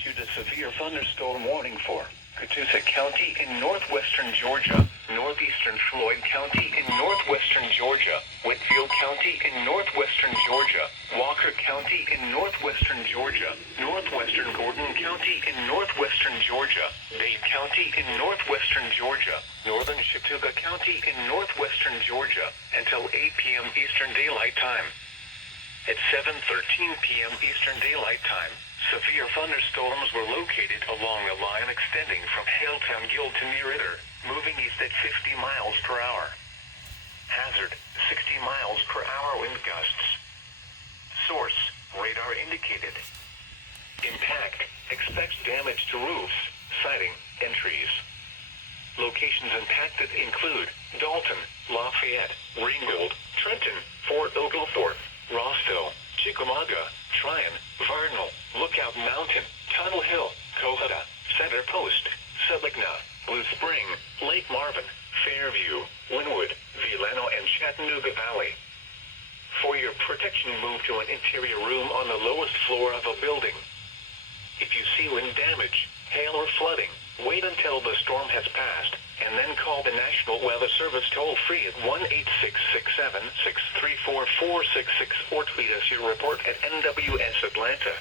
issued a severe thunderstorm warning for Catoosa County in northwestern Georgia, northeastern Floyd County in northwestern Georgia, Whitfield County in northwestern Georgia, Walker County in northwestern Georgia, northwestern Gordon County in northwestern Georgia, Dade County in northwestern Georgia, northern Chattooga County in northwestern Georgia, until 8 p.m. Eastern Daylight Time. At 7:13 p.m. Eastern Daylight Time, severe thunderstorms were located along a line extending from Haletown Guild to near Itter, moving east at 50 miles per hour. Hazard, 60 miles per hour wind gusts. Source, radar indicated. Impact, expects damage to roofs, siding, and trees. Locations impacted include Dalton, Lafayette, Ringgold, Trenton, Fort Oglethorpe, Rostow, Chickamauga, Tryon, Vernal, Lookout Mountain, Tunnel Hill, Cohutta, Center Post, Seblegna, Blue Spring, Lake Marvin, Fairview, Wynwood, Villano, and Chattanooga Valley. For your protection, move to an interior room on the lowest floor of a building. If you see wind damage, hail, or flooding, wait until the storm has passed, and then call the National Weather Service toll-free at 1-866-7-634-466 or tweet us your report at NWS Atlanta.